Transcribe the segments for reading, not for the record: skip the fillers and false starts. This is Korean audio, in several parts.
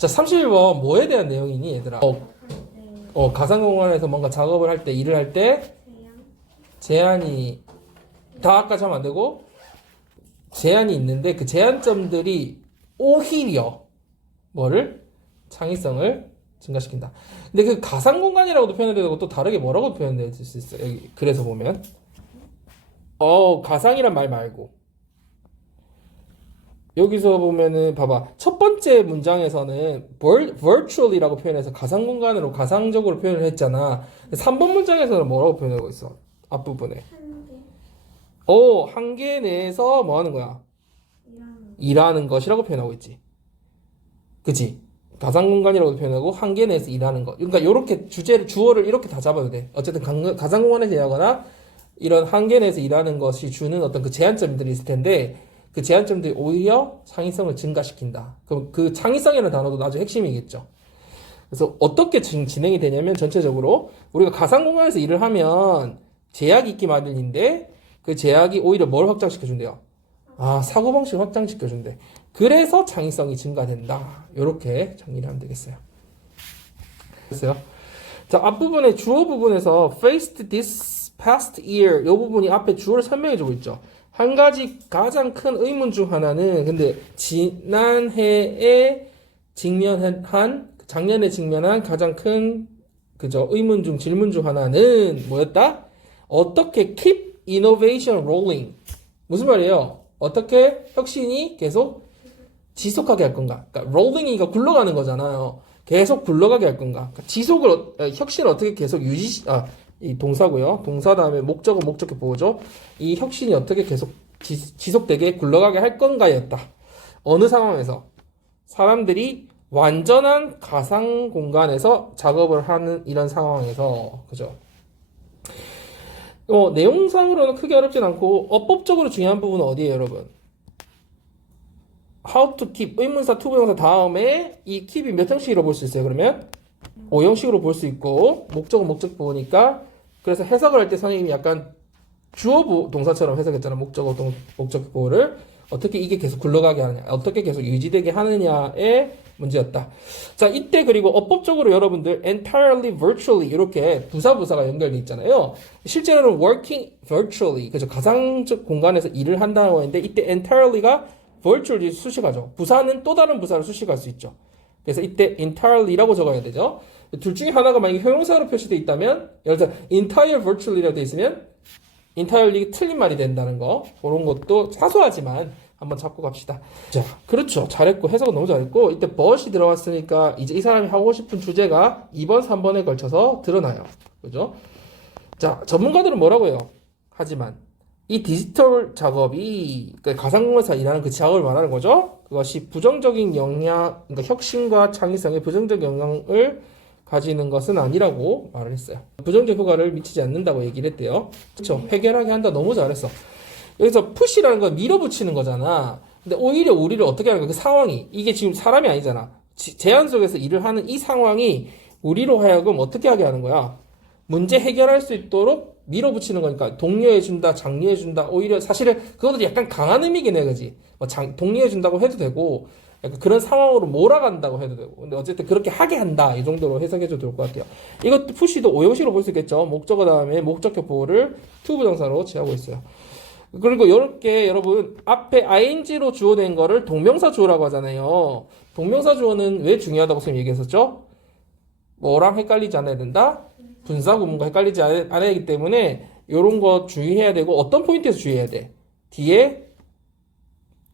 자, 31번 뭐에 대한 내용이니, 얘들아? 가상 공간에서 뭔가 작업을 할 때, 일을 할 때 제한이 다 아까 하면 안 되고 제한이 있는데 그 제한점들이 오히려 뭐를? 창의성을 증가시킨다. 근데 그 가상 공간이라고도 표현되고 또 다르게 뭐라고 표현될 수 있어요. 여기 그래서 보면 가상이란 말 말고 여기서 보면은 봐봐 첫 번째 문장에서는 virtual이라고 표현해서 가상 공간으로 가상적으로 표현을 했잖아. 3번 문장에서는 뭐라고 표현하고 있어? 앞부분에 한계 내에서 뭐 하는 거야? 일하는 것이라고 표현하고 있지. 그치? 가상 공간이라고 표현하고 한계 내에서 일하는 것. 그러니까 이렇게 주어를 이렇게 다 잡아도 돼. 어쨌든 가상 공간에서 일하거나 이런 한계 내에서 일하는 것이 주는 어떤 그 제한점들이 있을 텐데 그 제한점들이 오히려 창의성을 증가시킨다. 그럼 그 창의성이라는 단어도 나중에 핵심이겠죠. 그래서 어떻게 진행이 되냐면 전체적으로 우리가 가상 공간에서 일을 하면 제약이 있기 마련인데 그 제약이 오히려 뭘 확장시켜준대요? 사고방식을 확장시켜준대. 그래서 창의성이 증가된다. 이렇게 정리를 하면 되겠어요. 됐어요? 자, 앞부분에 주어 부분에서 faced this past year 이 부분이 앞에 주어를 설명해주고 있죠. 한 가지 가장 큰 의문 중 하나는 근데 지난해에 작년에 직면한 가장 큰 의문 중 질문 중 하나는 뭐였다? 어떻게 keep innovation rolling? 무슨 말이에요? 어떻게 혁신이 계속 지속하게 할 건가? 그러니까 rolling이 굴러가는 거잖아요. 계속 굴러가게 할 건가? 그러니까 혁신을 어떻게 계속 이 동사고요. 동사 다음에 목적격 보호죠. 이 혁신이 어떻게 계속 지속되게 굴러가게 할 건가였다. 어느 상황에서? 사람들이 완전한 가상 공간에서 작업을 하는 이런 상황에서, 그죠? 내용상으로는 크게 어렵진 않고, 어법적으로 중요한 부분은 어디예요, 여러분? how to keep, 의문사, 투부정사 다음에 이 keep이 몇 형식으로 볼 수 있어요, 그러면? 5형식으로 볼 수 있고, 목적은 목적 보니까, 그래서 해석을 할 때 선생님이 약간 주어 동사처럼 해석했잖아. 목적 보호를 어떻게 이게 계속 굴러가게 하느냐, 어떻게 계속 유지되게 하느냐의 문제였다. 자, 이때 그리고 어법적으로 여러분들 entirely virtually 이렇게 부사가 연결돼 있잖아요. 실제로는 working virtually, 그죠? 가상적 공간에서 일을 한다고 했는데 이때 entirely가 virtually 수식하죠. 부사는 또 다른 부사를 수식할 수 있죠. 그래서 이때 entirely라고 적어야 되죠. 둘 중에 하나가 만약에 형용사로 표시되어 있다면, 예를 들어 entire virtually라고 되어 있으면 entirely 틀린 말이 된다는 거, 그런 것도 사소하지만 한번 잡고 갑시다. 자, 그렇죠. 잘했고 해석은 너무 잘했고 이때 but이 들어왔으니까 이제 이 사람이 하고 싶은 주제가 2번, 3번에 걸쳐서 드러나요. 그죠? 자, 전문가들은 뭐라고 해요? 하지만 이 디지털 작업이 그러니까 가상공간에서 일하는 그 작업을 말하는 거죠. 그것이 부정적인 영향, 그러니까 혁신과 창의성에 부정적 영향을 가지는 것은 아니라고 말을 했어요. 부정적 효과를 미치지 않는다고 얘기를 했대요. 그렇죠. 해결하게 한다. 너무 잘했어. 여기서 푸시라는 건 밀어붙이는 거잖아. 근데 오히려 우리를 어떻게 하는 거야? 그 상황이 이게 지금 사람이 아니잖아. 제한 속에서 일을 하는 이 상황이 우리로 하여금 어떻게 하게 하는 거야? 문제 해결할 수 있도록 밀어붙이는 거니까 독려해준다, 장려해준다. 오히려 사실은 그것도 약간 강한 의미긴 해, 그지? 독려해준다고 해도 되고 약간 그런 상황으로 몰아간다고 해도 되고. 근데 어쨌든 그렇게 하게 한다. 이 정도로 해석해줘도 될 것 같아요. 이것도 푸시도 5형식으로 볼 수 있겠죠. 목적어 다음에 목적격 보호를 투부정사로 취하고 있어요. 그리고 이렇게 여러분 앞에 ing로 주어된 거를 동명사 주어라고 하잖아요. 동명사 주어는 왜 중요하다고 선생님 얘기했었죠? 뭐랑 헷갈리지 않아야 된다? 분사 구문과 헷갈리지 않아야 하기 때문에 이런 거 주의해야 되고 어떤 포인트에서 주의해야 돼? 뒤에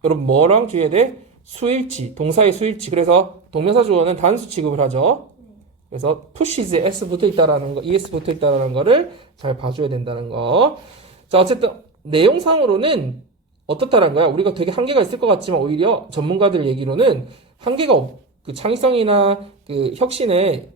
여러분 뭐랑 주의해야 돼? 수일치, 동사의 수일치. 그래서 동명사 주어는 단수 취급을 하죠. 그래서 pushes s 붙어 있다라는 거, es 붙어 있다라는 거를 잘 봐줘야 된다는 거. 자, 어쨌든 내용상으로는 어떻다라는 거야? 우리가 되게 한계가 있을 것 같지만 오히려 전문가들 얘기로는 그 창의성이나 그 혁신에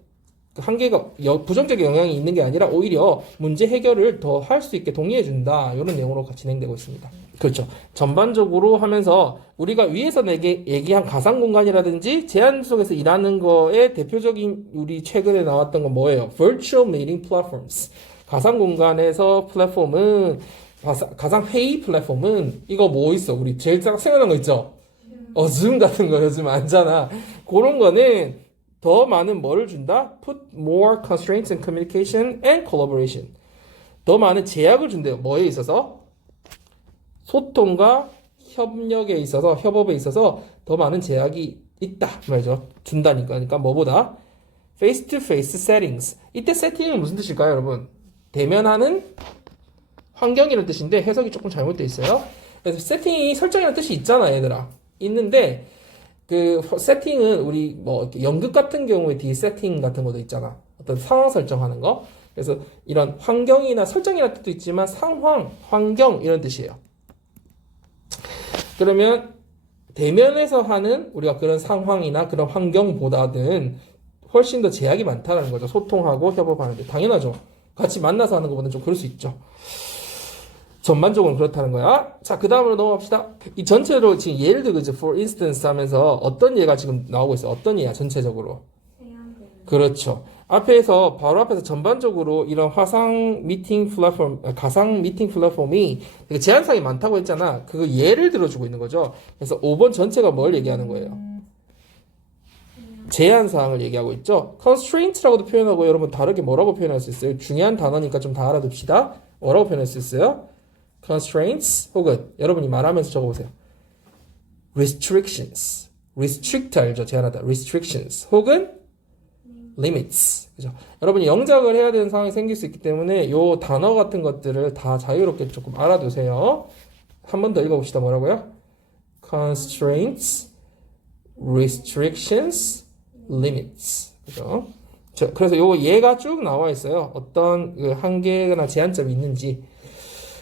그 한계가 부정적 영향이 있는 게 아니라 오히려 문제 해결을 더 할 수 있게 독려해준다. 이런 내용으로 진행되고 있습니다. 그렇죠. 전반적으로 하면서 우리가 위에서 얘기한 가상 공간이라든지 제한 속에서 일하는 거에 대표적인 우리 최근에 나왔던 건 뭐예요? Virtual Meeting Platforms. 가상 공간에서 플랫폼은 가상 회의 플랫폼은 이거 뭐 있어? 우리 제일 딱 생각난 거 있죠? 줌 같은 거 요즘 안잖아. 그런 거는 더 많은 뭐를 준다? Put more constraints in communication and collaboration. 더 많은 제약을 준대요. 뭐에 있어서? 소통과 협력에 있어서, 협업에 있어서 더 많은 제약이 있다 말이죠. 준다니까. 그러니까 뭐보다? Face-to-face settings. 이때 세팅은 무슨 뜻일까요, 여러분? 대면하는 환경이라는 뜻인데 해석이 조금 잘못되어 있어요. 그래서 세팅이 설정이라는 뜻이 있잖아, 얘들아. 있는데 그 세팅은 우리 뭐 연극 같은 경우에 뒤에 세팅 같은 것도 있잖아. 어떤 상황 설정하는 거. 그래서 이런 환경이나 설정이라는 뜻도 있지만 상황, 환경 이런 뜻이에요. 그러면 대면에서 하는 우리가 그런 상황이나 그런 환경보다는 훨씬 더 제약이 많다는 거죠. 소통하고 협업하는데. 당연하죠. 같이 만나서 하는 것보다는 좀 그럴 수 있죠. 전반적으로 그렇다는 거야. 자, 그 다음으로 넘어갑시다. 이 전체로 지금 예를 들고 이제 for instance 하면서 어떤 예가 지금 나오고 있어? 어떤 예야, 전체적으로? 그렇죠. 앞에서, 바로 앞에서 전반적으로 이런 화상 미팅 플랫폼, 가상 미팅 플랫폼이 되게 제한사항이 많다고 했잖아. 그거 예를 들어주고 있는 거죠. 그래서 5번 전체가 뭘 얘기하는 거예요? 제한사항을 얘기하고 있죠. constraint라고도 표현하고 여러분 다르게 뭐라고 표현할 수 있어요? 중요한 단어니까 좀 다 알아둡시다. 뭐라고 표현할 수 있어요? constraints 혹은 여러분이 말하면서 적어보세요. restrictions. restrict 알죠? 제한하다. restrictions 혹은 limits. 그죠? 여러분이 영작을 해야 되는 상황이 생길 수 있기 때문에 요 단어 같은 것들을 다 자유롭게 조금 알아두세요. 한 번 더 읽어봅시다. 뭐라고요? constraints, restrictions, limits. 그죠? 그래서 요 예가 쭉 나와 있어요. 어떤 그 한계나 제한점이 있는지.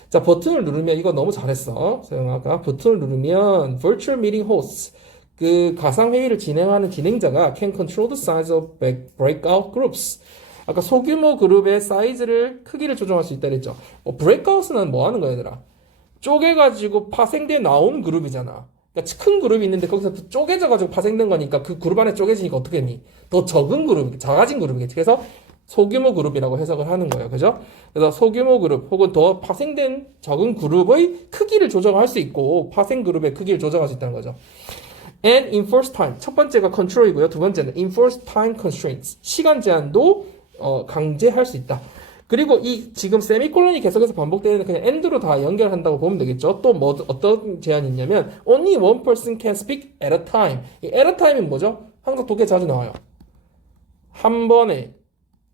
자, 버튼을 누르면 이거 너무 잘했어. 소영아가 버튼을 누르면 virtual meeting hosts 그 가상 회의를 진행하는 진행자가 can control the size of breakout groups. 아까 소규모 그룹의 사이즈를 크기를 조정할 수 있다 그랬죠. breakout은 뭐 하는 거야, 얘들아? 쪼개가지고 파생돼 나온 그룹이잖아. 그러니까 큰 그룹이 있는데 거기서 또 쪼개져가지고 파생된 거니까 그 그룹 안에 쪼개지니까 어떻게 했니? 더 적은 그룹, 작아진 그룹이겠지. 그래서 소규모 그룹이라고 해석을 하는 거예요. 그죠? 그래서 소규모 그룹 혹은 더 파생된 적은 그룹의 크기를 조정할 수 있고 파생 그룹의 크기를 조정할 수 있다는 거죠. And enforce time. 첫 번째가 control이고요. 두 번째는 enforce time constraints. 시간 제한도 강제할 수 있다. 그리고 이 지금 세미콜론이 계속해서 반복되는 그냥 end로 다 연결한다고 보면 되겠죠. 또 뭐 어떤 제한이 있냐면 only one person can speak at a time. 이 at a time은 뭐죠? 항상 독해 자주 나와요. 한 번에.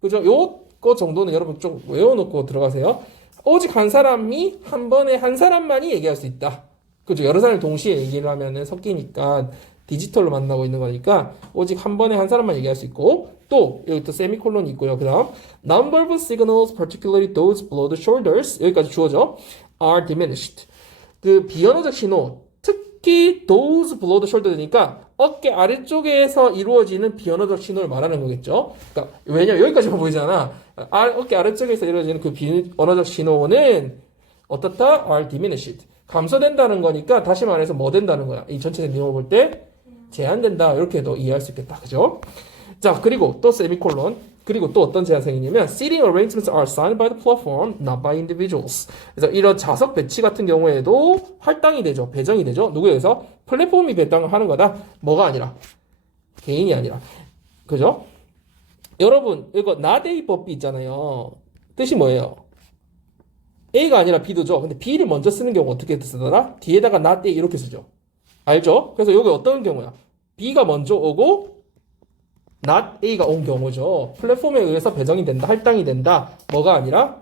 그죠? 요거 정도는 여러분 좀 외워놓고 들어가세요. 오직 한 사람이 한 번에 한 사람만이 얘기할 수 있다. 그죠? 여러 사람이 동시에 얘기를 하면은 섞이니까 디지털로 만나고 있는 거니까 오직 한 번에 한 사람만 얘기할 수 있고 또 여기 또 세미콜론이 있고요. 그 다음 non-verbal signals, particularly those below the shoulders 여기까지 주어져 are diminished. 그 비언어적 신호 특히 those below the shoulder니까 어깨 아래쪽에서 이루어지는 비언어적 신호를 말하는 거겠죠. 그러니까 왜냐면 여기까지만 보이잖아. 어깨 아래쪽에서 이루어지는 그 비언어적 신호는 어떻다? are diminished. 감소된다는 거니까 다시 말해서 뭐 된다는 거야. 이 전체 내용을 볼 때 제한된다. 이렇게도 이해할 수 있겠다. 그죠? 자, 그리고 또 세미콜론. 그리고 또 어떤 제한성이 있냐면 seating arrangements are assigned by the platform, not by individuals. 그래서 이런 좌석 배치 같은 경우에도 할당이 되죠. 배정이 되죠. 누구에 의해서? 플랫폼이 배당을 하는 거다. 뭐가 아니라. 개인이 아니라. 그죠? 여러분, 이거 not A 법비 있잖아요. 뜻이 뭐예요? A가 아니라 B도죠. 근데 B를 먼저 쓰는 경우 어떻게 쓰더라? 뒤에다가 not A 이렇게 쓰죠. 알죠? 그래서 여기 어떤 경우야? B가 먼저 오고 not A가 온 경우죠. 플랫폼에 의해서 배정이 된다, 할당이 된다. 뭐가 아니라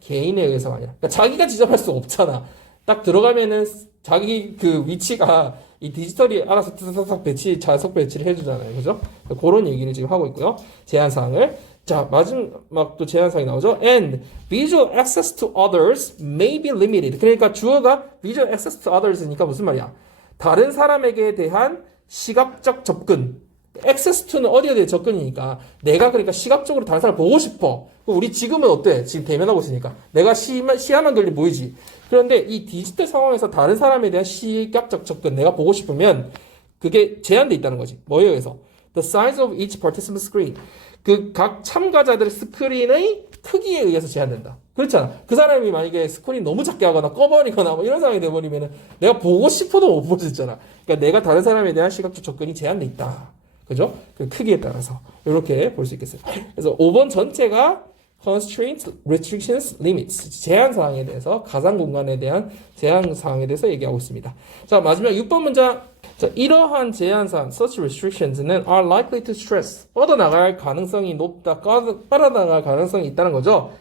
개인에 의해서가 아니라. 그러니까 자기가 지정할 수 없잖아. 딱 들어가면은 자기 그 위치가 이 디지털이 알아서 좌석 배치를 해주잖아요. 그죠? 그런 얘기를 지금 하고 있고요. 제한사항을. 자, 마지막 또 제한사항이 나오죠. And visual access to others may be limited. 그러니까 주어가 visual access to others니까 무슨 말이야? 다른 사람에게 대한 시각적 접근. access to는 어디에 대해 접근이니까 내가 그러니까 시각적으로 다른 사람을 보고 싶어. 우리 지금은 어때? 지금 대면하고 있으니까. 내가 시야만 걸리 보이지. 그런데 이 디지털 상황에서 다른 사람에 대한 시각적 접근 내가 보고 싶으면 그게 제한돼 있다는 거지. 뭐에 의해서? The size of each participant screen. 그 각 참가자들의 스크린의 크기에 의해서 제한된다. 그렇잖아. 그 사람이 만약에 스크린 너무 작게 하거나 꺼버리거나 뭐 이런 상황이 돼버리면은 내가 보고 싶어도 못 볼 수 있잖아. 그러니까 내가 다른 사람에 대한 시각적 접근이 제한돼 있다. 그죠? 그 크기에 따라서 이렇게 볼 수 있겠어요. 그래서 5번 전체가 constraints, restrictions, limits 제한 사항에 대해서 가상 공간에 대한 제한 사항에 대해서 얘기하고 있습니다. 자, 마지막 6번 문장. 자, 이러한 제한 사항, such restrictions는 are likely to stress 뻗어나갈 가능성이 높다, 빨아나갈 가능성이 있다는 거죠.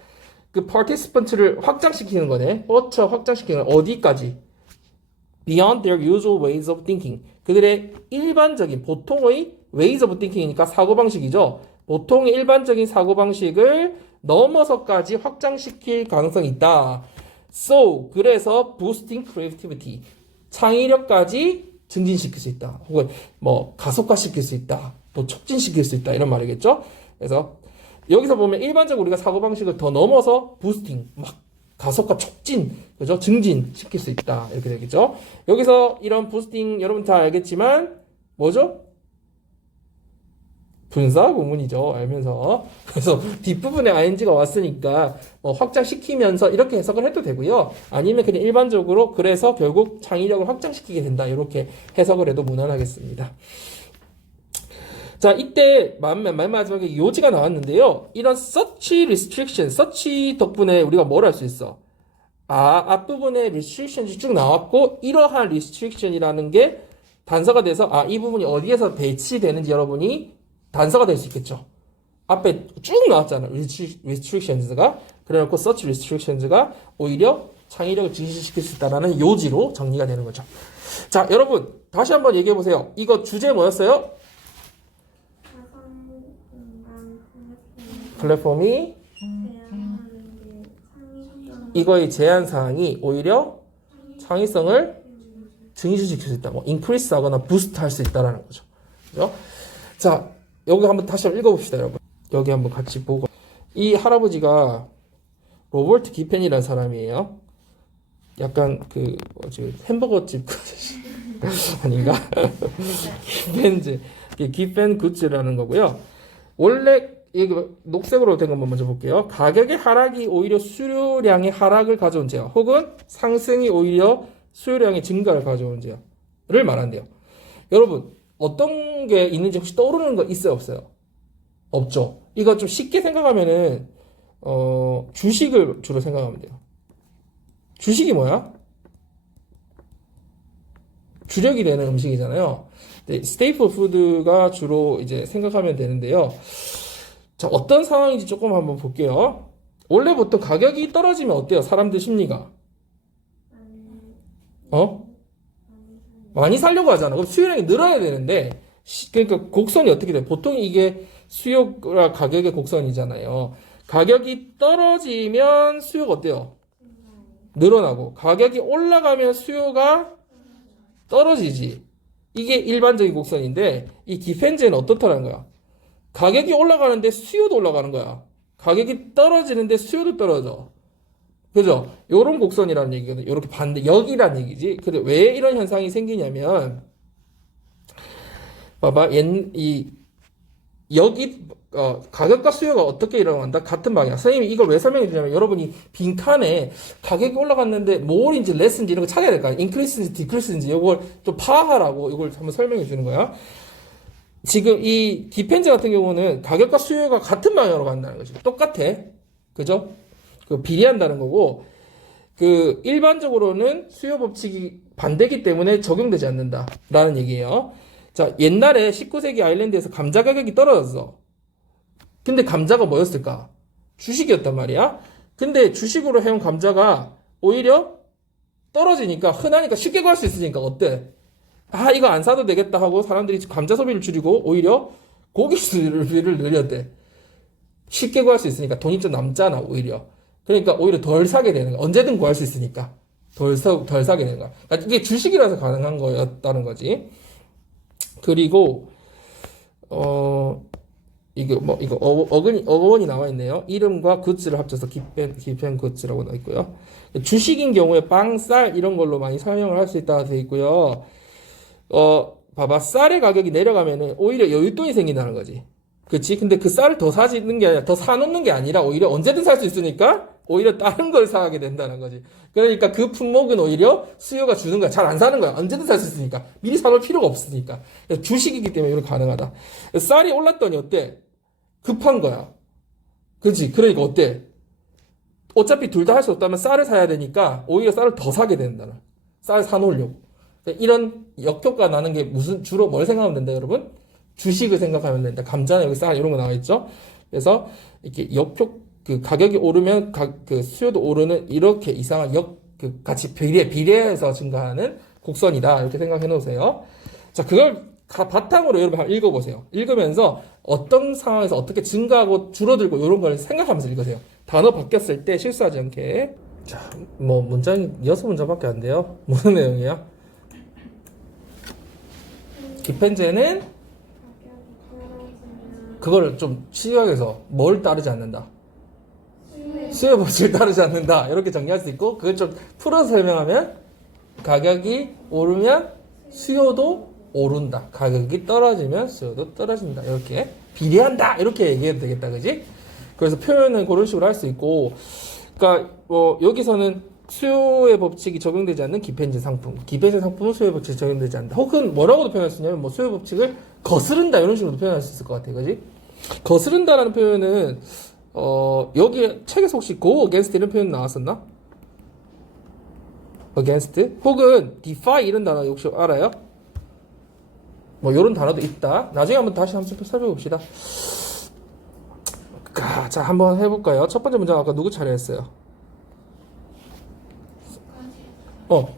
그 participant를 확장시키는 거네. 확장시키는 건 어디까지? Beyond their usual ways of thinking. 그들의 일반적인 보통의 ways of thinking이니까 사고방식이죠. 보통의 일반적인 사고방식을 넘어서까지 확장시킬 가능성이 있다. So, 그래서 boosting creativity. 창의력까지 증진시킬 수 있다. 혹은 뭐 가속화시킬 수 있다. 또 촉진시킬 수 있다. 이런 말이겠죠. 그래서 여기서 보면 일반적으로 우리가 사고방식을 더 넘어서 부스팅, 막 가속화, 촉진, 그죠? 증진시킬 수 있다. 이렇게 되겠죠. 여기서 이런 부스팅 여러분 다 알겠지만 뭐죠? 분사 구문이죠. 알면서. 그래서 뒷부분에 ing가 왔으니까 뭐 확장시키면서 이렇게 해석을 해도 되고요. 아니면 그냥 일반적으로 그래서 결국 창의력을 확장시키게 된다. 이렇게 해석을 해도 무난하겠습니다. 자, 이때 맨 마지막에 요지가 나왔는데요. 이런 such restriction, such 덕분에 우리가 뭘 할 수 있어? 앞부분에 restriction이 쭉 나왔고 이러한 restriction이라는 게 단서가 돼서 이 부분이 어디에서 배치되는지 여러분이 단서가 될 수 있겠죠. 앞에 쭉 나왔잖아. restrictions가. 그래놓고 such restrictions가 오히려 창의력을 증진시킬 수 있다는 요지로 정리가 되는 거죠. 자, 여러분 다시 한번 얘기해 보세요. 이거 주제 뭐였어요? 플랫폼이 이거의 제한 사항이 오히려 창의성을 증진시킬 수 있다. 뭐 increase 하거나 boost 할 수 있다라는 거죠. 그죠? 자, 여기 한번 다시 한번 읽어봅시다, 여러분. 여기 한번 같이 보고. 이 할아버지가 로버트 기펜이라는 사람이에요. 약간 그 뭐지 햄버거집 아닌가? 기펜 굿즈라는 거고요. 원래 이거 녹색으로 된 것만 먼저 볼게요. 가격의 하락이 오히려 수요량의 하락을 가져온 제어, 혹은 상승이 오히려 수요량의 증가를 가져온 제어를 말한대요. 여러분 어떤 게 있는지 혹시 떠오르는 거 있어요, 없어요? 없죠. 이거 좀 쉽게 생각하면은 주식을 주로 생각하면 돼요. 주식이 주력이 되는 음식이잖아요. 스테이플 푸드가 주로 이제 생각하면 되는데요. 자, 어떤 상황인지 조금 한번 볼게요. 원래 보통 가격이 떨어지면 어때요? 사람들 심리가? 많이 사려고 하잖아. 그럼 수요량이 늘어야 되는데, 그러니까 곡선이 어떻게 돼? 보통 이게 수요가 가격의 곡선이잖아요. 가격이 떨어지면 수요가 어때요? 늘어나고, 가격이 올라가면 수요가 떨어지지. 이게 일반적인 곡선인데, 이 기펜즈는 어떻다는 거야? 가격이 올라가는데 수요도 올라가는 거야. 가격이 떨어지는데 수요도 떨어져. 그죠? 요런 곡선이라는 얘기거든. 요렇게 반대, 역이라는 얘기지. 근데 왜 이런 현상이 생기냐면, 봐봐, 가격과 수요가 어떻게 일어난다? 같은 방향. 선생님이 이걸 왜 설명해 주냐면, 여러분이 빈칸에 가격이 올라갔는데, more인지 less인지 이런 거 찾아야 될 거야. increase인지 decrease인지 이걸 좀 파악하라고 이걸 한번 설명해 주는 거야. 지금 이 디펜즈 같은 경우는 가격과 수요가 같은 방향으로 간다는 거지. 똑같아. 그죠? 그 비례한다는 거고, 그 일반적으로는 수요 법칙이 반대기 때문에 적용되지 않는다라는 얘기예요. 자, 옛날에 19세기 아일랜드에서 감자 가격이 떨어졌어. 근데 감자가 뭐였을까? 주식이었단 말이야. 근데 주식으로 해온 감자가 오히려 떨어지니까 흔하니까 쉽게 구할 수 있으니까 어때? 이거 안 사도 되겠다 하고 사람들이 감자 소비를 줄이고 오히려 고기 소비를 늘렸대. 쉽게 구할 수 있으니까 돈이 좀 남잖아, 오히려. 그러니까 오히려 덜 사게 되는 거야. 언제든 구할 수 있으니까. 덜 사게 되는 거야. 그러니까 이게 주식이라서 가능한 거였다는 거지. 그리고, 이거 어원이 나와 있네요. 이름과 굿즈를 합쳐서 기펜 굿즈라고 나와 있고요. 주식인 경우에 빵, 쌀, 이런 걸로 많이 설명을 할 수 있다고 되어 있고요. 봐봐. 쌀의 가격이 내려가면은 오히려 여윳돈이 생긴다는 거지. 그치? 근데 그 쌀을 더 사지는 게 아니라, 더 사놓는 게 아니라 오히려 언제든 살 수 있으니까 오히려 다른 걸 사게 된다는 거지. 그러니까 그 품목은 오히려 수요가 주는 거야. 잘 안 사는 거야. 언제든 살 수 있으니까. 미리 사놓을 필요가 없으니까. 주식이기 때문에 이건 가능하다. 쌀이 올랐더니 어때? 급한 거야. 그치? 그러니까 어때? 어차피 둘 다 할 수 없다면 쌀을 사야 되니까 오히려 쌀을 더 사게 된다. 쌀 사놓으려고. 이런 역효과 나는 게 무슨, 주로 뭘 생각하면 된다, 여러분? 주식을 생각하면 된다. 감자나 여기 쌀 이런 거 나와 있죠? 그래서 이렇게 그 가격이 오르면 그 수요도 오르는 이렇게 이상한 같이 비례해서 증가하는 곡선이다. 이렇게 생각해 놓으세요. 자, 그걸 바탕으로 여러분 한번 읽어보세요. 읽으면서 어떤 상황에서 어떻게 증가하고 줄어들고 이런 걸 생각하면서 읽으세요. 단어 바뀌었을 때 실수하지 않게. 자, 뭐 문장이 6문장밖에 안 돼요. 무슨 내용이야? 기펜제는 그거를 좀 시각에서 뭘 따르지 않는다. 수요 법칙을 따르지 않는다. 이렇게 정리할 수 있고, 그걸 좀 풀어서 설명하면 가격이 오르면 수요도 오른다. 가격이 떨어지면 수요도 떨어진다. 이렇게 비례한다. 이렇게 얘기해도 되겠다. 그지? 그래서 표현은 그런 식으로 할 수 있고, 그러니까 뭐 여기서는 수요의 법칙이 적용되지 않는 기펜제 상품, 기펜제 상품은 수요의 법칙이 적용되지 않는다. 혹은 뭐라고도 표현할 수 있냐면 뭐 수요의 법칙을 거스른다 이런 식으로도 표현할 수 있을 것 같아. 그지? 거스른다라는 표현은 여기 책에서 혹시 go against 이런 표현 나왔었나? against? 혹은 defy 이런 단어 혹시 알아요? 뭐 이런 단어도 있다. 나중에 한번 다시 한번 살펴봅시다. 자, 한번 해볼까요? 첫 번째 문장 아까 누구 차례였어요?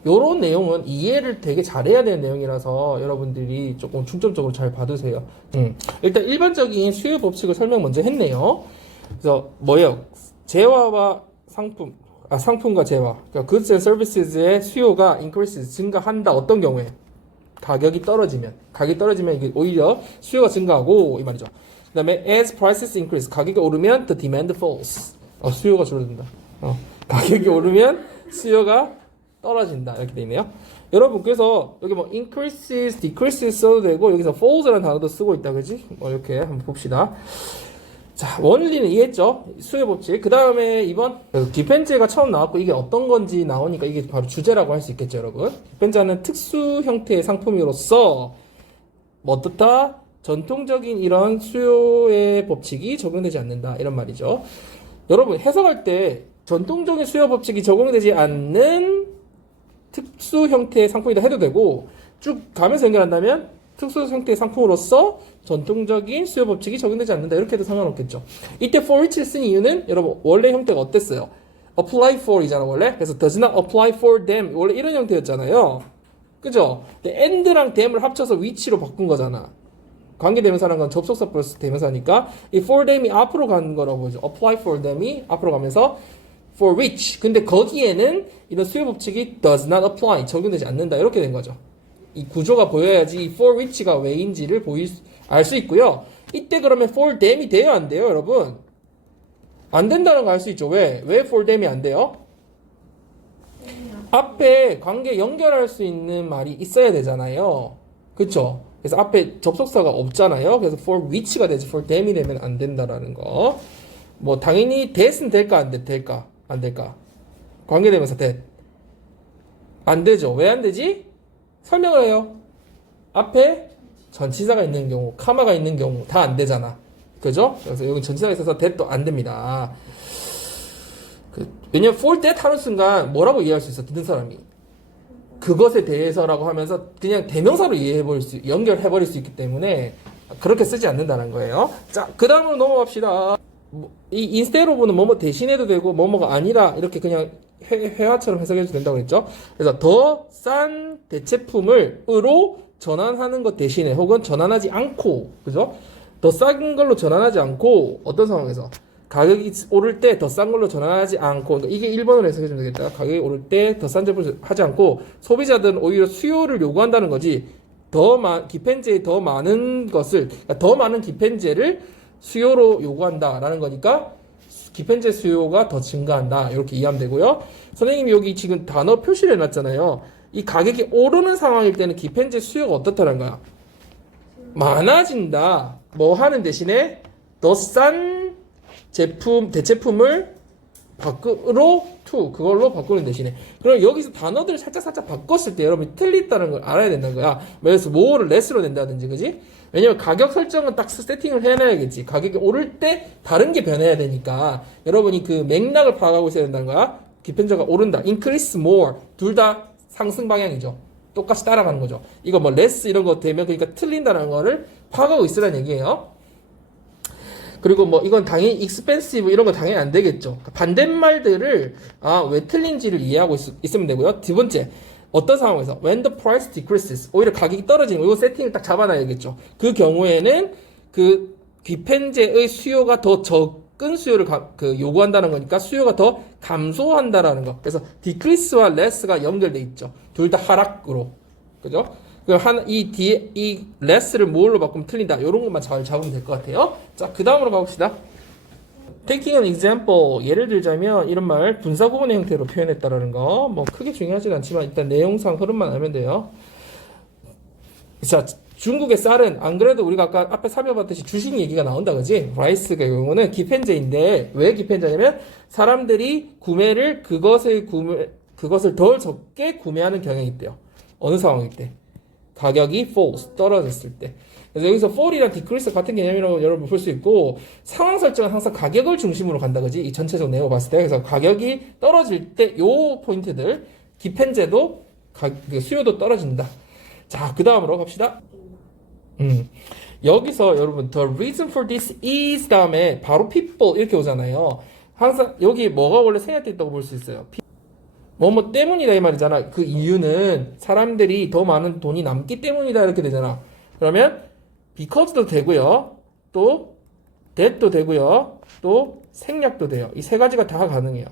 요런 내용은 이해를 되게 잘해야 되는 내용이라서 여러분들이 조금 중점적으로 잘 봐두세요. 일단 일반적인 수요 법칙을 설명 먼저 했네요. 그래서 뭐예요? 재화와 상품과 재화. 그러니까 goods and services의 수요가 increases, 증가한다. 어떤 경우에? 가격이 떨어지면 이게 오히려 수요가 증가하고 이 말이죠. 그 다음에 as prices increase, 가격이 오르면 the demand falls. 수요가 줄어든다. 가격이 오르면 수요가 떨어진다. 이렇게 돼 있네요. 여러분, 그래서 여기 뭐 increases, decreases 써도 되고 여기서 falls라는 단어도 쓰고 있다. 그지? 뭐 이렇게 한번 봅시다. 자, 원리는 이해했죠? 수요 법칙. 그 다음에 이번 디펜제가 처음 나왔고 이게 어떤 건지 나오니까 이게 바로 주제라고 할 수 있겠죠, 여러분. 디펜제는 특수 형태의 상품으로서 뭐 어떻다? 전통적인 이런 수요의 법칙이 적용되지 않는다. 이런 말이죠. 여러분, 해석할 때 전통적인 수요 법칙이 적용되지 않는 특수 형태의 상품이다 해도 되고, 쭉 가면서 연결한다면 특수 형태의 상품으로서 전통적인 수요 법칙이 적용되지 않는다. 이렇게 해도 상관없겠죠. 이때 for which를 쓴 이유는 여러분 원래 형태가 어땠어요? apply for 이잖아 원래. 그래서 does not apply for them 원래 이런 형태였잖아요. 그죠? 근데 and랑 them을 합쳐서 which로 바꾼 거잖아. 관계대명사라는 건 접속사 플러스 대명사니까 이 for them이 앞으로 가는 거라고 보죠. apply for them이 앞으로 가면서 for which. 근데 거기에는 이런 수요 법칙이 does not apply 적용되지 않는다. 이렇게 된 거죠. 이 구조가 보여야지 for which가 왜인지를 알 수 있고요. 이때 그러면 for them이 돼요, 안 돼요, 여러분? 안 된다는 거 알 수 있죠. 왜 for them이 안 돼요? 앞에 관계 연결할 수 있는 말이 있어야 되잖아요. 그쵸? 그래서 앞에 접속사가 없잖아요. 그래서 for which가 되지 for them이 되면 안 된다라는 거. 뭐 당연히 that은 될까 안 될까? 관계대명사 that. 안 되죠. 왜 안 되지? 설명을 해요. 앞에 전치사가 있는 경우, 카마가 있는 경우 다 안 되잖아. 그죠? 그래서 여기 전치사가 있어서 that도 안 됩니다. 왜냐면 for that 하는 순간 뭐라고 이해할 수 있어? 듣는 사람이. 그것에 대해서라고 하면서 그냥 대명사로 연결해버릴 수 있기 때문에 그렇게 쓰지 않는다는 거예요. 자, 그 다음으로 넘어갑시다. 이 instead of는 뭐뭐 대신해도 되고 뭐뭐가 아니라 이렇게 그냥 회화처럼 해석해도 된다고 했죠. 그래서 더 싼 대체품으로 전환하는 것 대신에 혹은 전환하지 않고, 그죠? 더 싼 걸로 전환하지 않고 어떤 상황에서 가격이 오를 때 더 싼 걸로 전환하지 않고, 그러니까 이게 1번으로 해석해주면 되겠다. 가격이 오를 때 더 싼 제품을 하지 않고 소비자들은 오히려 수요를 요구한다는 거지. 기펜제에 더 많은 것을, 그러니까 더 많은 기펜제를 수요로 요구한다라는 거니까 기펜제 수요가 더 증가한다. 이렇게 이해하면 되고요. 선생님이 여기 지금 단어 표시를 해놨잖아요. 이 가격이 오르는 상황일 때는 기펜제 수요가 어떻다는 거야? 많아진다. 뭐 하는 대신에 더 싼 제품, 대체품을 밖으로 to 그걸로 바꾸는 대신에 그럼 여기서 단어들을 살짝 바꿨을 때 여러분이 틀렸다는 걸 알아야 된다는 거야. 예를 들어서 more를 less로 낸다든지 그지? 왜냐면 가격 설정은 딱 세팅을 해놔야겠지. 가격이 오를 때 다른 게 변해야 되니까 여러분이 그 맥락을 파악하고 있어야 된다는 거야. 기편제가 오른다. increase more 둘 다 상승 방향이죠. 똑같이 따라가는 거죠. 이거 뭐 less 이런 거 되면 그러니까 틀린다는 거를 파악하고 있으라는 얘기예요. 그리고 뭐 이건 당연히 expensive 이런 거 당연히 안 되겠죠. 반대말들을 왜 틀린지를 이해하고 있으면 되고요. 두 번째, 어떤 상황에서 when the price decreases 오히려 가격이 떨어지는 거 이거 세팅을 딱 잡아놔야겠죠. 그 경우에는 그 귀펜제의 수요가 더 적은 수요를 요구한다는 거니까 수요가 더 감소한다라는 거. 그래서 decrease와 less가 연결돼 있죠. 둘 다 하락으로. 그죠? 이 less를 뭘로 바꾸면 틀린다. 이런 것만 잘 잡으면 될 것 같아요. 자, 그 다음으로 가봅시다. Taking an example. 예를 들자면, 이런 말, 분사구문의 형태로 표현했다라는 거. 뭐, 크게 중요하진 않지만, 일단 내용상 흐름만 알면 돼요. 자, 중국의 쌀은, 안 그래도 우리가 아까 앞에 살펴봤듯이 주식 얘기가 나온다, 그지? 라이스가 경우는 기펜제인데, 왜 기펜제냐면, 사람들이 그것을 덜 적게 구매하는 경향이 있대요. 어느 상황일 때? 가격이 falls, 떨어졌을 때. 그래서 여기서 fall이랑 decrease 같은 개념이라고 여러분 볼 수 있고, 상황 설정은 항상 가격을 중심으로 간다, 그지? 이 전체적 내용 봤을 때. 그래서 가격이 떨어질 때, 요 포인트들, 기펜제도, 수요도 떨어진다. 자, 그 다음으로 갑시다. 여기서 여러분, the reason for this is 다음에 바로 people 이렇게 오잖아요. 항상 여기 뭐가 원래 생략되어 있다고 볼 수 있어요. 뭐 때문이다 이 말이잖아. 그 이유는 사람들이 더 많은 돈이 남기 때문이다 이렇게 되잖아. 그러면 because도 되고요. 또 that도 되고요. 또 생략도 돼요. 이 세 가지가 다 가능해요.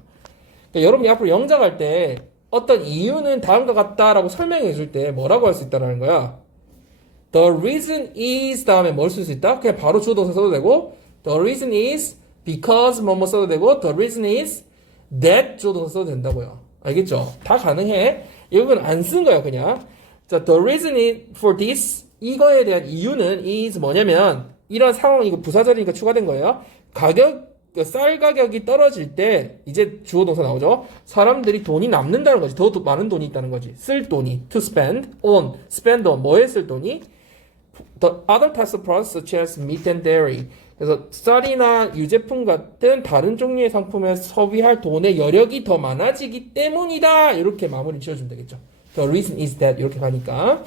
그러니까 여러분이 앞으로 영작할 때 어떤 이유는 다음과 같다라고 설명해 줄 때 뭐라고 할 수 있다라는 거야. The reason is 다음에 뭘 쓸 수 있다? 그냥 바로 주어 동사 써도 되고 the reason is because 뭐뭐 써도 되고 the reason is that 주어 동사 써도 된다고요. 알겠죠? 다 가능해. 이건 안 쓴 거야, 그냥. 자, the reason for this, 이거에 대한 이유는 is 뭐냐면, 이런 상황, 이거 부사절이니까 추가된 거예요. 쌀 가격이 떨어질 때, 이제 주어 동사 나오죠? 사람들이 돈이 남는다는 거지. 더 많은 돈이 있다는 거지. 쓸 돈이. to spend on, spend on, 뭐에 쓸 돈이? The other types of products such as meat and dairy. 그래서 쌀이나 유제품 같은 다른 종류의 상품에 소비할 돈의 여력이 더 많아지기 때문이다. 이렇게 마무리 지어주면 되겠죠. The reason is that 이렇게 가니까.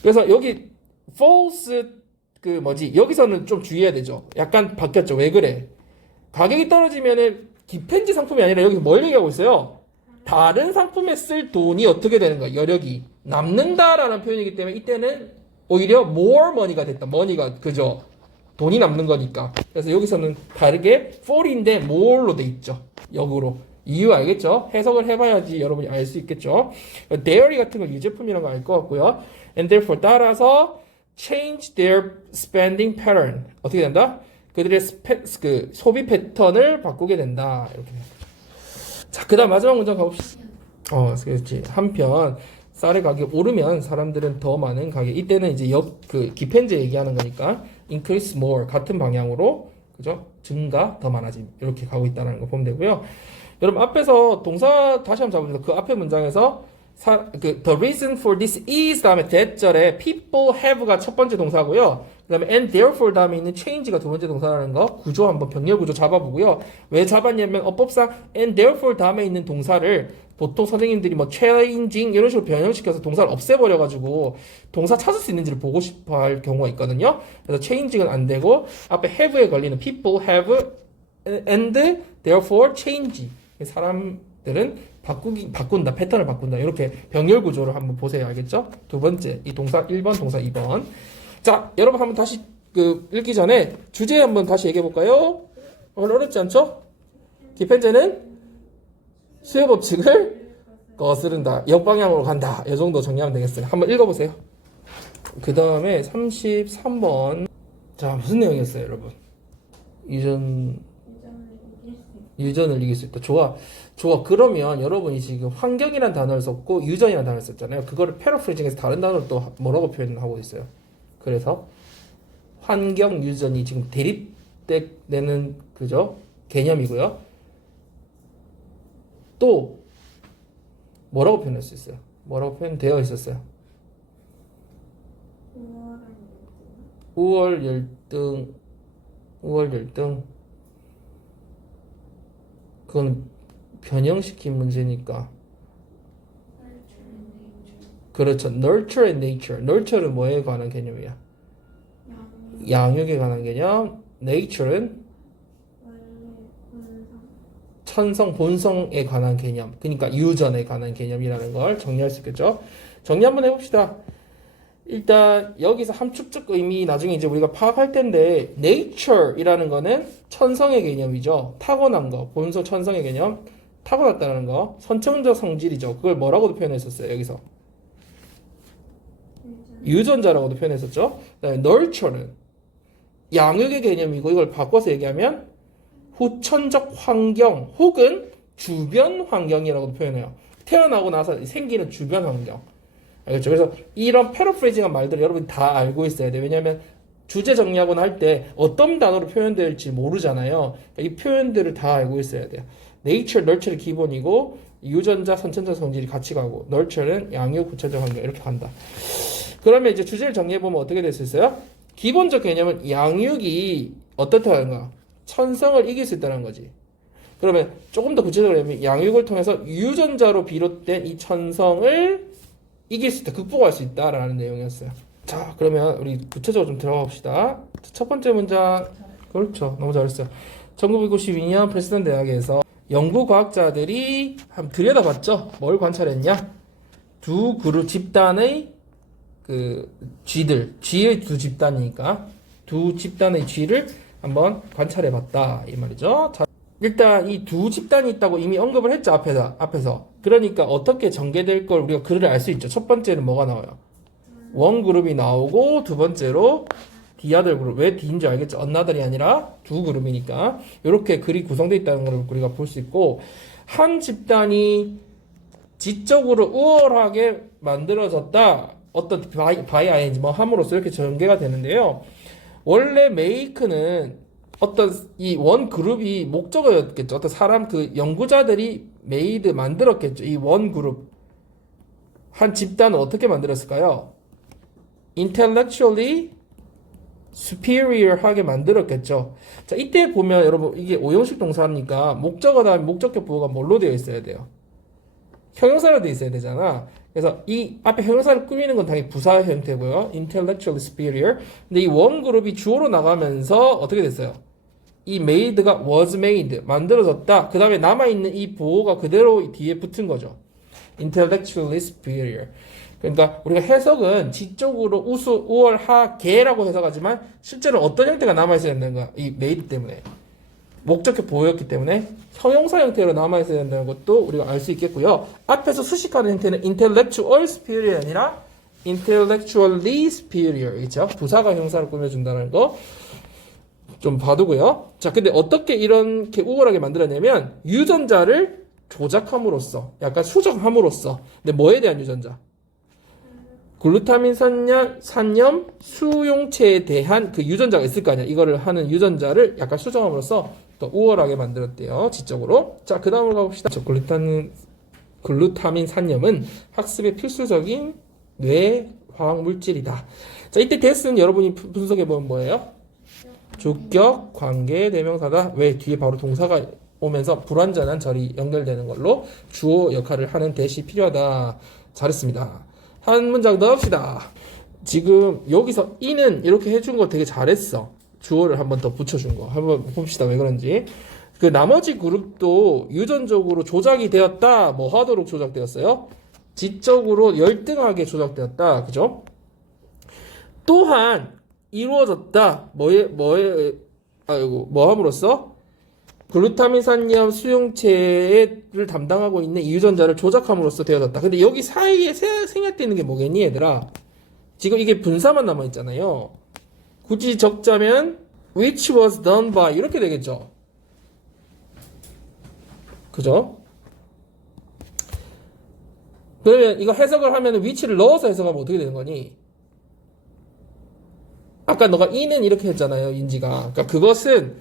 그래서 여기 false 여기서는 좀 주의해야 되죠. 약간 바뀌었죠. 왜 그래? 가격이 떨어지면은 기펜지 상품이 아니라 여기 뭘 얘기하고 있어요? 다른 상품에 쓸 돈이 어떻게 되는 거야? 여력이 남는다라는 표현이기 때문에 이때는 오히려 more money가 됐다. money가 그죠? 돈이 남는 거니까. 그래서 여기서는 다르게 fall인데 more로 돼 있죠. 역으로. 이유 알겠죠? 해석을 해봐야지 여러분이 알 수 있겠죠. dairy 같은 건 유제품이라는 거 알 것 같고요. And therefore 따라서 change their spending pattern. 어떻게 된다? 그들의 소비 패턴을 바꾸게 된다. 이렇게. 자, 그 다음 마지막 문장 가봅시다. 그렇지. 한편 쌀의 가격이 오르면 사람들은 더 많은 가격. 이때는 이제 기펜제 얘기하는 거니까 increase more 같은 방향으로 그죠? 증가 더 많아짐 이렇게 가고 있다는 거 보면 되고요. 여러분 앞에서 동사 다시 한번 잡으면서 그 앞에 문장에서 the reason for this is 다음에 that절에 people have가 첫 번째 동사고요. 그 다음에 and therefore 다음에 있는 change가 두 번째 동사라는 거 구조 한번 병렬 구조 잡아보고요. 왜 잡았냐면 어법상 and therefore 다음에 있는 동사를 보통 선생님들이 뭐 changing 이런 식으로 변형시켜서 동사를 없애버려가지고 동사 찾을 수 있는지를 보고 싶어 할 경우가 있거든요. 그래서 changing은 안 되고 앞에 have에 걸리는 people have and therefore change 사람들은 바꾼다, 패턴을 바꾼다. 이렇게 병렬 구조를 한번 보세요. 알겠죠? 두 번째, 이 동사 1번, 동사 2번. 자, 여러분 한번 다시 읽기 전에 주제 한번 다시 얘기해 볼까요? 어렵지 않죠? 기펜제는 수요 법칙을 거스른다. 역방향으로 간다. 이 정도 정리하면 되겠어요. 한번 읽어보세요. 그 다음에 33번. 자, 무슨 내용이었어요, 여러분? 유전을 이길 수 있다. 좋아. 그러면 여러분이 지금 환경이라는 단어를 썼고 유전이라는 단어를 썼잖아요. 그거를 패러프레이징해서 다른 단어를 또 뭐라고 표현하고 있어요. 그래서 환경 유전이 지금 대립되는 그죠? 개념이고요. 또 뭐라고 표현할 수 있어요? 뭐라고 표현되어 있었어요? 5월 열등, 5월 열등. 그건 변형시킨 문제니까. 그렇죠. nurture and nature. nurture는 뭐에 관한 개념이야? 양육에 관한 개념. nature는 천성, 본성에 관한 개념. 그러니까 유전에 관한 개념이라는 걸 정리할 수 있겠죠. 정리 한번 해봅시다. 일단 여기서 함축적 의미 나중에 이제 우리가 파악할 텐데 nature이라는 거는 천성의 개념이죠. 타고난 거, 본성 천성의 개념. 타고났다는 거. 선천적 성질이죠. 그걸 뭐라고도 표현했었어요. 여기서 유전자라고도 표현했었죠. 그다음에 nurture는 양육의 개념이고 이걸 바꿔서 얘기하면 후천적 환경 혹은 주변 환경이라고도 표현해요. 태어나고 나서 생기는 주변 환경. 알겠죠? 그래서 이런 패러프레이징한 말들을 여러분이 다 알고 있어야 돼요. 왜냐하면 주제 정리하거나 할 때 어떤 단어로 표현될지 모르잖아요. 그러니까 이 표현들을 다 알고 있어야 돼요. nature, nurture는 기본이고 유전자, 선천적 성질이 같이 가고 nurture는 양육, 후천적 환경 이렇게 간다. 그러면 이제 주제를 정리해보면 어떻게 될 수 있어요? 기본적 개념은 양육이 어떻다는가? 천성을 이길 수 있다는 거지. 그러면 조금 더 구체적으로 하면 양육을 통해서 유전자로 비롯된 이 천성을 이길 수 있다, 극복할 수 있다라는 내용이었어요. 자, 그러면 우리 구체적으로 좀 들어가 봅시다. 첫 번째 문장. 그렇죠. 너무 잘했어요. 1992년 프레스턴 대학에서 연구 과학자들이 한번 들여다봤죠. 뭘 관찰했냐? 두 그룹 집단의 그 쥐들, 쥐의 두 집단이니까 두 집단의 쥐를 한번 관찰해봤다 이 말이죠. 자, 일단 이 두 집단이 있다고 이미 언급을 했죠. 앞에서. 그러니까 어떻게 전개될 걸 우리가 글을 알 수 있죠. 첫 번째는 뭐가 나와요? 원 그룹이 나오고 두 번째로 디아들 그룹. 왜 D인 줄 알겠죠? 언나들이 아니라 두 그룹이니까 이렇게 글이 구성되어 있다는 걸 우리가 볼 수 있고, 한 집단이 지적으로 우월하게 만들어졌다. 어떤 바이 아인지 뭐 함으로써 이렇게 전개가 되는데요. 원래 make는 어떤 이 원 그룹이 목적어였겠죠. 어떤 사람 그 연구자들이 made 만들었겠죠. 이 원 그룹 한 집단을 어떻게 만들었을까요? intellectually superior하게 만들었겠죠. 자, 이때 보면 여러분 이게 오형식 동사니까 목적어 다음에 목적격 보호가 뭘로 되어 있어야 돼요? 형용사로 되어 있어야 되잖아. 그래서 이 앞에 형용사를 꾸미는 건 당연히 부사 형태고요. intellectually superior. 근데 이 원 그룹이 주어로 나가면서 어떻게 됐어요? 이 made가 was made, 만들어졌다. 그 다음에 남아있는 이 보호가 그대로 뒤에 붙은 거죠. intellectually superior. 그러니까 우리가 해석은 지적으로 우월하게라고 해석하지만 실제로 어떤 형태가 남아있어야 된다는 거야. 이 made 때문에. 목적격 보호였기 때문에 형용사 형태로 남아있어야 된다는 것도 우리가 알 수 있겠고요. 앞에서 수식하는 형태는 intellectual superior이 아니라 intellectually superior. 그렇죠? 부사가 형용사를 꾸며준다는 거 좀 봐두고요. 자, 근데 어떻게 이렇게 우월하게 만들어내면 유전자를 조작함으로써, 약간 수정함으로써. 근데 뭐에 대한 유전자? 글루타민 산염 수용체에 대한 그 유전자가 있을 거 아니야. 이거를 하는 유전자를 약간 수정함으로써 또 우월하게 만들었대요. 지적으로. 자, 그 다음으로 가봅시다. 글루타민 산염은 학습에 필수적인 뇌 화학 물질이다. 자, 이때 데스는 여러분이 분석해보면 뭐예요? 주격, 관계, 대명사다. 왜? 뒤에 바로 동사가 오면서 불완전한 절이 연결되는 걸로 주어 역할을 하는 대시 필요하다. 잘했습니다. 한 문장 더 합시다. 지금 여기서 이는 이렇게 해준 거 되게 잘했어. 주어를 한번 더 붙여준 거. 한번 봅시다. 왜 그런지. 그 나머지 그룹도 유전적으로 조작이 되었다. 뭐 하도록 조작되었어요? 지적으로 열등하게 조작되었다. 그죠? 또한 이루어졌다. 뭐 함으로써? 글루타민 산염 수용체를 담당하고 있는 이 유전자를 조작함으로써 되어졌다. 근데 여기 사이에 생략되어 있는 게 뭐겠니, 얘들아? 지금 이게 분사만 남아있잖아요. 굳이 적자면 which was done by 이렇게 되겠죠. 그죠? 그러면 이거 해석을 하면 which를 넣어서 해석하면 어떻게 되는 거니? 아까 너가 이는 이렇게 했잖아요, 인지가. 그러니까 그것은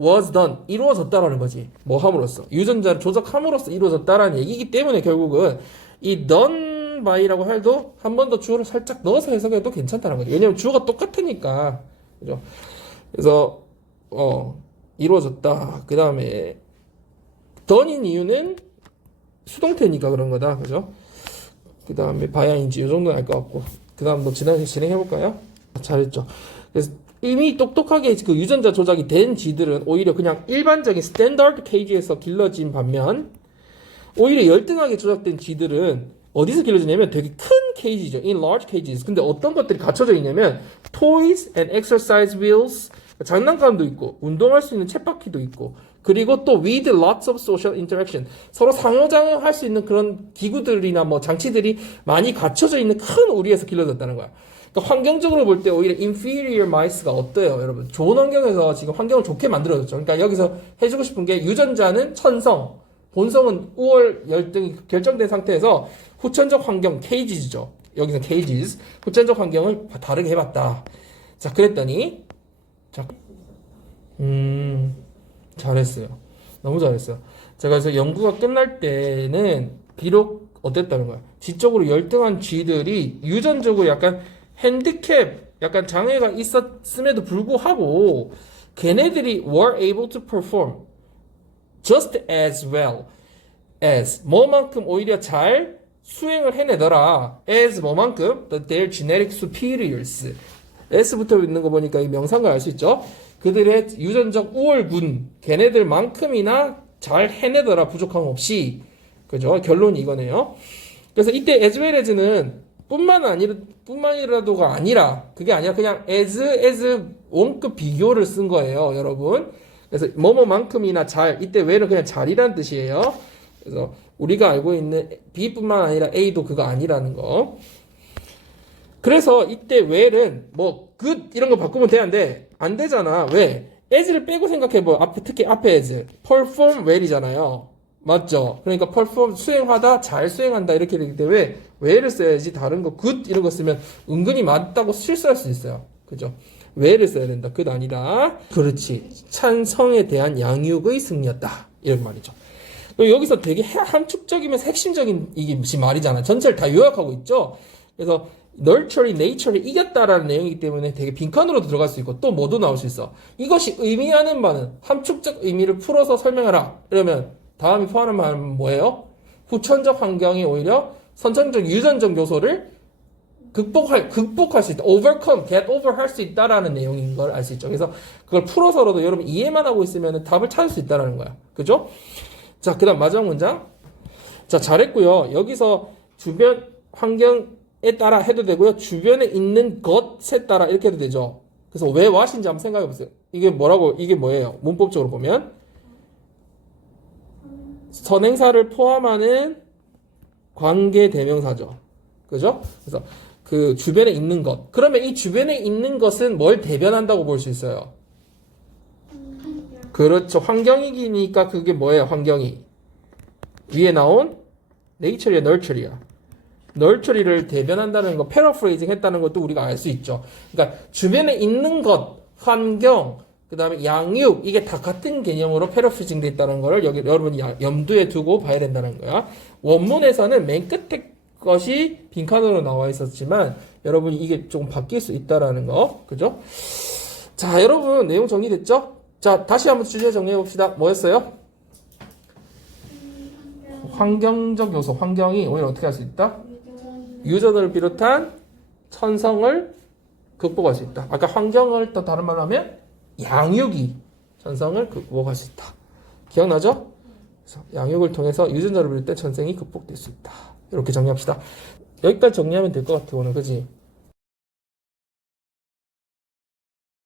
was done 이루어졌다라는 거지. 뭐 함으로써 유전자를 조작함으로써 이루어졌다라는 얘기이기 때문에 결국은 이 done by라고 해도 한 번 더 주어를 살짝 넣어서 해석해도 괜찮다는 거지. 왜냐면 주어가 똑같으니까. 그죠? 그래서 이루어졌다. 그 다음에 done인 이유는 수동태니까 그런 거다. 그죠? 그 다음에 바야인지 이 정도는 알 것 같고. 그 다음 너 진행해볼까요? 잘했죠. 그래서 이미 똑똑하게 그 유전자 조작이 된 쥐들은 오히려 그냥 일반적인 스탠다드 케이지에서 길러진 반면 오히려 열등하게 조작된 쥐들은 어디서 길러지냐면 되게 큰 케이지죠. In large cages. 근데 어떤 것들이 갖춰져 있냐면 toys and exercise wheels 장난감도 있고 운동할 수 있는 쳇바퀴도 있고 그리고 또 with lots of social interaction 서로 상호작용할 수 있는 그런 기구들이나 뭐 장치들이 많이 갖춰져 있는 큰 우리에서 길러졌다는 거야. 그러니까 환경적으로 볼 때 오히려 inferior mice가 어때요, 여러분? 좋은 환경에서 지금 환경을 좋게 만들어졌죠. 그러니까 여기서 해주고 싶은 게 유전자는 천성, 본성은 우월 열등이 결정된 상태에서 후천적 환경, cages죠. 여기서 cages, 후천적 환경을 다르게 해봤다. 자, 그랬더니, 자, 잘했어요. 너무 잘했어요. 제가 그래서 연구가 끝날 때는 비록 어땠다는 거야. 지적으로 열등한 쥐들이 유전적으로 약간 핸디캡, 약간 장애가 있었음에도 불구하고 걔네들이 were able to perform just as well as 뭐만큼 오히려 잘 수행을 해내더라. as 뭐만큼 their genetic superiors. s부터 있는 거 보니까 이 명상을 알 수 있죠. 그들의 유전적 우월군 걔네들만큼이나 잘 해내더라. 부족함 없이. 그죠? 결론이 이거네요. 그래서 이때 as well as는 뿐만이라도가 아니라 그게 아니라 그냥 as 원급 비교를 쓴 거예요, 여러분. 그래서 뭐뭐만큼이나 잘 이때 well은 그냥 잘이란 뜻이에요. 그래서 우리가 알고 있는 B뿐만 아니라 A도 그거 아니라는 거. 그래서 이때 well은 뭐 good 이런 거 바꾸면 되는데 안 되잖아. 왜? as를 빼고 생각해봐. 특히 앞에 as perform well이잖아요. 맞죠? 그러니까 perform 수행하다, 잘 수행한다 이렇게 되기 때문에 well을 써야지 다른 거 good 이런 거 쓰면 은근히 맞다고 실수할 수 있어요. 그죠? well을 써야 된다. good 아니다. 그렇지. 찬성에 대한 양육의 승리였다. 이런 말이죠. 여기서 되게 함축적이면서 핵심적인 이게 말이잖아. 전체를 다 요약하고 있죠. 그래서 nurture이 nature를 이겼다라는 내용이기 때문에 되게 빈칸으로도 들어갈 수 있고 또 뭐도 나올 수 있어. 이것이 의미하는 바는 함축적 의미를 풀어서 설명하라. 이러면 다음이 포함하는 말은 뭐예요? 후천적 환경이 오히려 선천적 유전적 요소를 극복할 수 있다. overcome, get over 할 수 있다라는 내용인 걸 알 수 있죠. 그래서 그걸 풀어서라도 여러분 이해만 하고 있으면 답을 찾을 수 있다라는 거야. 그죠? 자, 그 다음 마지막 문장. 자, 잘했고요. 여기서 주변 환경에 따라 해도 되고요. 주변에 있는 것에 따라 이렇게 해도 되죠. 그래서 왜 what인지 한번 생각해 보세요. 이게 뭐예요? 문법적으로 보면 선행사를 포함하는 관계 대명사죠. 그죠? 그래서 그 주변에 있는 것. 그러면 이 주변에 있는 것은 뭘 대변한다고 볼 수 있어요? 그렇죠. 환경이니까 그게 뭐예요? 환경이. 위에 나온 nature이야, nurture이야. nurture를 대변한다는 거, paraphrasing 했다는 것도 우리가 알 수 있죠. 그러니까 주변에 있는 것, 환경, 그 다음에 양육, 이게 다 같은 개념으로 패러프리징 돼 있다는 거를 여기 여러분이 염두에 두고 봐야 된다는 거야. 원문에서는 맨 끝에 것이 빈칸으로 나와 있었지만 여러분이 이게 조금 바뀔 수 있다라는 거. 그죠? 자, 여러분 내용 정리됐죠? 자, 다시 한번 주제 정리해 봅시다. 뭐였어요? 환경적 요소, 환경이 오히려 어떻게 할 수 있다? 유전을 비롯한 천성을 극복할 수 있다. 아까 환경을 또 다른 말로 하면 양육이 천성을 극복할 수 있다. 기억나죠? 그래서 양육을 통해서 유전자를 비롯된 천성이 극복될 수 있다. 이렇게 정리합시다. 여기까지 정리하면 될 것 같아, 오늘. 그지?